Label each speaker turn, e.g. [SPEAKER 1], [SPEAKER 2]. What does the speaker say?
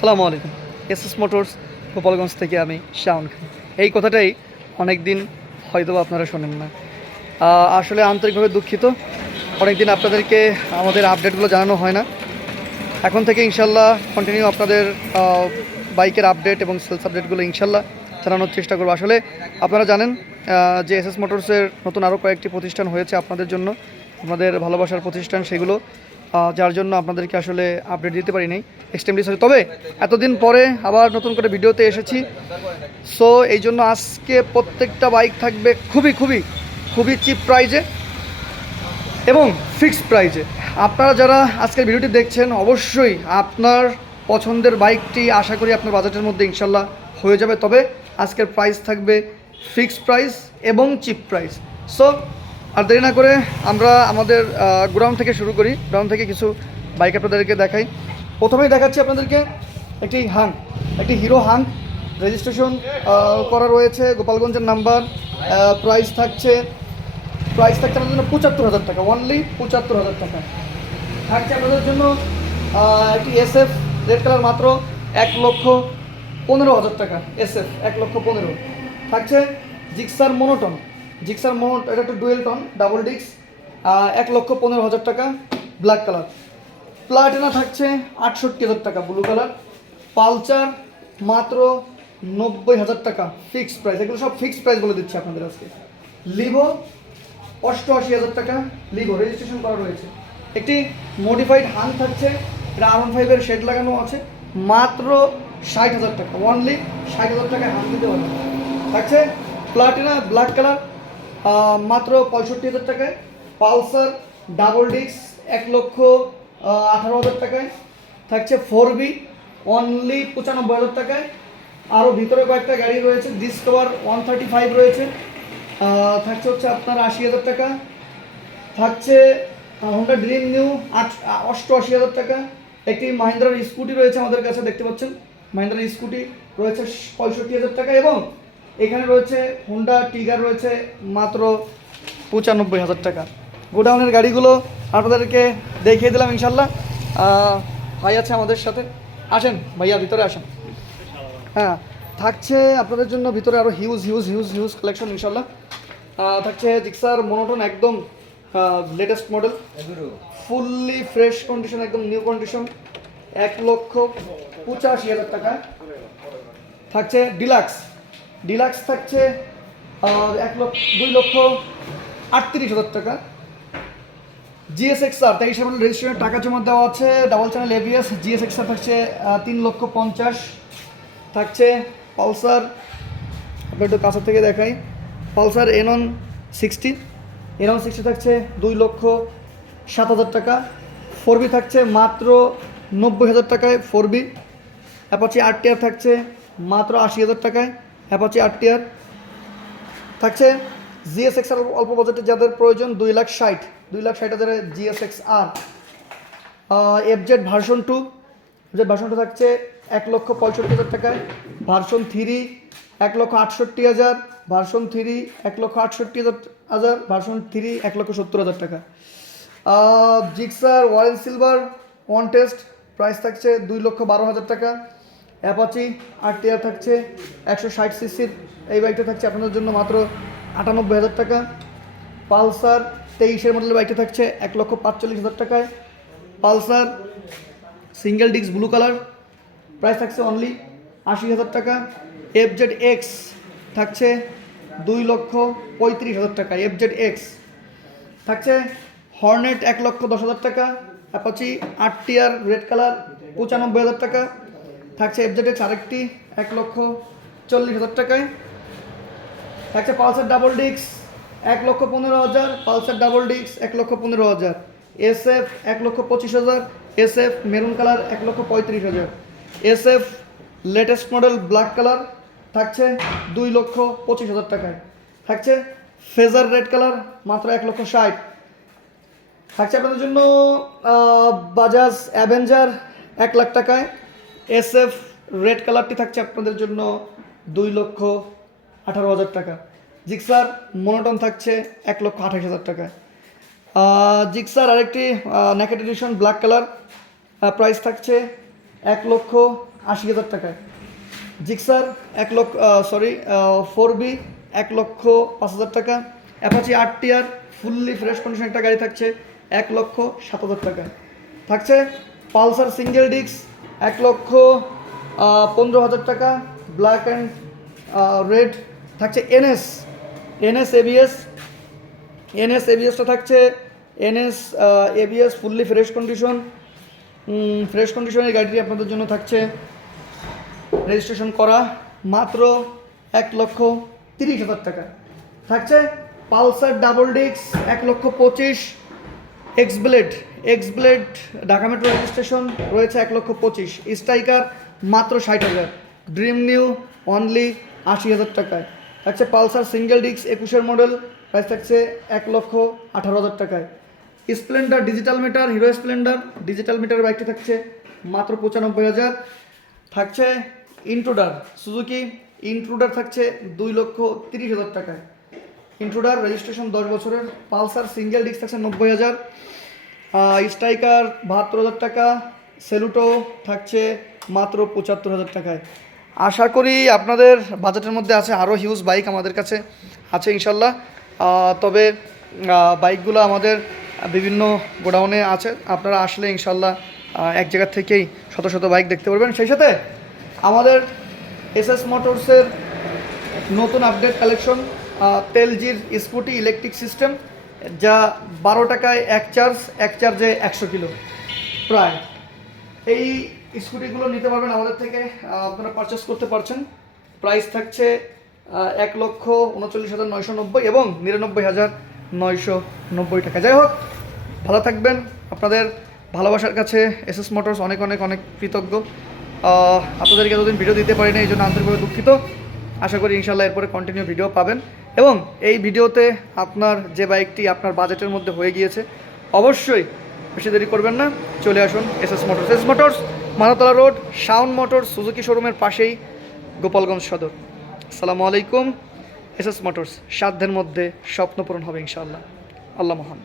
[SPEAKER 1] আসসালামু আলাইকুম। S S motors, Gopalganj থেকে আমি শাওন খান। এই কথাটাই অনেক দিন হয়তো আপনারা শোনেন না। আসলে আন্তরিকভাবে দুঃখিত। অনেক দিন আপনাদেরকে আমাদের আপডেটগুলো জানানো হয় না। এখন থেকে ইনশাল্লাহ কন্টিনিউ আপনাদের বাইকের আপডেট এবং সেলস আপডেটগুলো ইনশাল্লাহ জানানোর চেষ্টা করব। আসলে আপনারা জানেন যে এস এস মোটরসের নতুন আরও কয়েকটি প্রতিষ্ঠান হয়েছে আপনাদের জন্য। আপনাদের ভালোবাসার প্রতিষ্ঠান সেগুলো যার জন্য আপনাদেরকে আসলে আপডেট দিতে পারি নাই এক্সট্রিমলি সরি তবে এতদিন পরে আবার নতুন করে ভিডিওতে এসেছি। সো এই জন্য আজকে প্রত্যেকটা বাইক থাকবে খুবই খুবই খুবই চিপ প্রাইজে এবং ফিক্সড প্রাইজে আপনারা যারা আজকের ভিডিওটি দেখছেন, অবশ্যই আপনার পছন্দের বাইকটি আশা করি আপনার বাজেটের মধ্যে ইনশাল্লাহ হয়ে যাবে। তবে আজকের প্রাইস থাকবে ফিক্সড প্রাইস এবং চিপ প্রাইস সো আর দেরি না করে আমরা আমাদের গ্রাউন্ড থেকে শুরু করি। গ্রাউন্ড থেকে কিছু বাইক আপনাদেরকে দেখাই। প্রথমেই দেখাচ্ছি আপনাদেরকে একটি হাং, একটি হিরো হাং। রেজিস্ট্রেশন করা রয়েছে, গোপালগঞ্জের নাম্বার প্রাইস থাকছে প্রাইস থাকছে আমাদের জন্য পঁচাত্তর হাজার টাকা অনলি পঁচাত্তর হাজার টাকা। থাকছে আমাদের জন্য একটি এস এফ রেড কালার মাত্র এক লক্ষ পনেরো হাজার টাকা এস এফ এক লক্ষ পনেরো। থাকছে জিক্সার মনোটন। জিক্সার মনো এটা একটা ডুয়েল টন, ডাবল ডিক্স এক লক্ষ পনেরো হাজার টাকা, ব্ল্যাক কালার। প্লাটিনা থাকছে আটষট্টি হাজার টাকা, ব্লু কালার। পালচার মাত্র নব্বই হাজার টাকা ফিক্সড প্রাইস এগুলো সব ফিক্সড প্রাইস বলে দিচ্ছি আপনাদের আজকে। লিভো অষ্টআশি হাজার টাকা লিভো রেজিস্ট্রেশন করা রয়েছে। একটি মডিফাইড হান থাকছে, এটা আর ওয়ান ফাইভের শেড লাগানো আছে, মাত্র ষাট হাজার টাকা। অনলি ষাট হাজার টাকায় হান দিতে পারবে থাকছে প্লাটিনা ব্ল্যাক কালার মাত্র পঁয়ষট্টি হাজার টাকায়। পালসার, ডাবল ডিস্ক, এক লক্ষ আঠারো হাজার টাকায়। থাকছে ফোর বি অনলি পঁচানব্বই হাজার টাকায়। আরও ভিতরে কয়েকটা গাড়ি রয়েছে ডিসকভার ওয়ান থার্টি ফাইভ রয়েছে থাকছে হচ্ছে আপনার আশি হাজার টাকা। থাকছে হোন্ডা ড্রিম নিউ আট অষ্টআশি হাজার টাকা। একটি মাহিন্দ্রার স্কুটি রয়েছে আমাদের কাছে, দেখতে পাচ্ছেন। মাহিন্দ্রার স্কুটি রয়েছে পঁয়ষট্টি হাজার টাকা এবং এখানে রয়েছে হোন্ডা টিগার রয়েছে মাত্র পঁচানব্বই হাজার টাকা। গোডাউনের গাড়িগুলো আপনাদেরকে দেখিয়ে দিলাম ইনশাল্লাহ। ভাই আছে আমাদের সাথে। আসেন ভাইয়া ভিতরে আসেন। হ্যাঁ থাকছে আপনাদের জন্য ভিতরে আরও huge huge huge huge collection ইনশাল্লাহ। থাকছে জিক্সার মনোটন একদম latest model fully fresh condition একদম নিউ কন্ডিশন এক লক্ষ পঁচাশি হাজার টাকা। থাকছে ডিলাক্স ডিলাক্স থাকছে এক লক্ষ, দুই লক্ষ আটত্রিশ হাজার টাকা। জিএস জিএসএক্সআর তেইশে মডেল রেজিস্ট্রেশনের টাকা জমা দেওয়া আছে। ডাবল চ্যানেল এবিএস জিএসএক্সআর থাকছে তিন লক্ষ পঞ্চাশ। থাকছে পালসার আপনার একটু কাছের থেকে দেখাই। পালসার এনন সিক্সটি এনন সিক্সটি থাকছে দুই লক্ষ সাত হাজার টাকা। ফোর বি থাকছে মাত্র নব্বই হাজার টাকায় ফোর বি অ্যাপাচি আর থাকছে মাত্র আশি হাজার টাকায়। অ্যাপাচি আর টিয়ার থাকছে জিএসএক্স আর অল্প বাজেটে যাদের প্রয়োজন দুই লাখ ষাট, দুই লাখ ষাট হাজারে GSX R. FZ version two FZ version two থাকছে এক লক্ষ পঁয়ষট্টি হাজার টাকায়। ভার্সন থ্রি এক লক্ষ আটষট্টি হাজার। ভার্সন থ্রি এক লক্ষ আটষট্টি হাজার হাজার। ভার্সন থ্রি এক লক্ষ সত্তর হাজার টাকা। জিক্সার ওয়ারেন সিলভার ওয়ান টেস্ট প্রাইস থাকছে দুই লক্ষ বারো হাজার টাকা। অ্যাপাচি আর টিয়ার থাকছে, একশো ষাট সিসির। এই বাইকটা থাকছে আপনাদের জন্য মাত্র আটানব্বই হাজার টাকা। পালসার তেইশের মডেলের বাইকটা থাকছে এক লক্ষ পাঁচচল্লিশ হাজার টাকায়। Pulsar single disc blue colour. Price থাকছে অনলি আশি হাজার টাকা। এফ জেড এক্স থাকছে দুই লক্ষ পঁয়ত্রিশ হাজার টাকা এফ জেড এক্স থাকছে হর্নেট এক লক্ষ দশ হাজার টাকা, অ্যাপাচি আট টিয়ার রেড কালার, পঁচানব্বই হাজার টাকা। থাকছে এফ জেড এক্স আরেকটি এক লক্ষ চল্লিশ হাজার টাকায়। থাকছে পালসার ডাবল ডিক্স এক লক্ষ পনেরো হাজার। পালসার ডাবল ডিক্স এক লক্ষ পনেরো হাজার। এস এফ এক লক্ষ পঁচিশ হাজার। এস এফ মেরুন কালার, এক লক্ষ পঁয়ত্রিশ হাজার। S F latest model black colour থাকছে দুই লক্ষ পঁচিশ হাজার টাকায়। থাকছে ফেজার রেড কালার মাত্র এক লক্ষ ষাট। থাকছে আপনাদের জন্য বাজাজ অ্যাভেঞ্জার এক লাখ টাকায়। এস এফ রেড কালারটি থাকছে আপনাদের জন্য দুই লক্ষ আঠারো হাজার টাকা। জিক্সার মনোটন থাকছে এক লক্ষ আঠাশ হাজার টাকা। জিক্সার আরেকটি naked edition black colour price থাকছে এক লক্ষ আশি হাজার টাকায়। জিক্সার এক লক্ষ সরি ফোর বি এক লক্ষ পাঁচ হাজার টাকা। অ্যাপাচি আট টিয়ার ফুললি ফ্রেশ কন্ডিশন একটা গাড়ি থাকছে এক লক্ষ সাত হাজার টাকা থাকছে পালসার সিঙ্গেল ডিস্ক, এক লক্ষ পনেরো হাজার টাকা ব্ল্যাক অ্যান্ড রেড থাকছে এনএস এনএস এবিএস এনএস এবিএসটা থাকছে, NS ABS fully fresh condition fresh কন্ডিশনের গাড়িটি আপনাদের জন্য থাকছে। রেজিস্ট্রেশন করা, মাত্র এক লক্ষ তিরিশ হাজার টাকা। থাকছে পালসার ডাবল ডিক্স এক লক্ষ পঁচিশ X blade X blade Dhaka metro registration রয়েছে এক লক্ষ পঁচিশ। স্ট্রাইকার মাত্র ষাট হাজার। ড্রিম নিউ অনলি আশি হাজার টাকায়। থাকছে পালসার সিঙ্গেল ডিক্স একুশের মডেল প্রাইস থাকছে এক লক্ষ আঠারো হাজার টাকায়। Splendor digital meter Hero Splendor digital meter বাইকটি থাকছে মাত্র পঁচানব্বই হাজার। থাকছে ইন্ট্রুডার সুজুকি ইন্ট্রুডার থাকছে দুই লক্ষ তিরিশ হাজার টাকায়। ইন্ট্রুডার রেজিস্ট্রেশন দশ বছরের, পালসার সিঙ্গেল ডিস্ক থাকছে নব্বই হাজার। স্ট্রাইকার বাহাত্তর হাজার টাকা, সেলুটো থাকছে মাত্র পঁচাত্তর হাজার টাকায়। আশা করি আপনাদের বাজেটের মধ্যে আছে আরও হিউজ বাইক আমাদের কাছে আছে ইনশাল্লাহ। তবে বাইকগুলো আমাদের বিভিন্ন গোডাউনে আছে। আপনারা আসলে ইনশাল্লাহ এক জায়গা থেকেই শত শত বাইক দেখতে পারবেন। সেই সাথে আমাদের এস এস মোটরসের নতুন আপডেট কালেকশন তেলজির স্কুটি ইলেকট্রিক সিস্টেম, যা বারো টাকায় এক চার্জ, এক চার্জে একশো কিলো প্রায়। এই স্কুটিগুলো নিতে পারবেন আমাদের থেকে আপনারা পারচেস করতে পারছেন। প্রাইস থাকছে এক লক্ষ উনচল্লিশ হাজার নয়শো নব্বই এবং নিরানব্বই হাজার নয়শো নব্বই টাকা। যাই হোক, ভালো থাকবেন। আপনাদের ভালোবাসার কাছে এস এস মোটরস অনেক অনেক অনেক কৃতজ্ঞ। আপনাদেরকে এতদিন ভিডিও দিতে পারি না এই জন্য আন্তরিকভাবে দুঃখিত। আশা করি ইনশাল্লাহ এরপরে কন্টিনিউ ভিডিও পাবেন। এবং এই ভিডিওতে আপনার যে বাইকটি আপনার বাজেটের মধ্যে হয়ে গিয়েছে, অবশ্যই বেশি দেরি করবেন না। চলে আসুন S S Motors S Motors Manatala road Shaon motor Suzuki শোরুমের পাশেই গোপালগঞ্জ সদর। আসসালামু আলাইকুম এস এস মোটরস সাধ্যের মধ্যে স্বপ্ন পূরণ হবে ইনশাআল্লাহ। আল্লাহ মহান।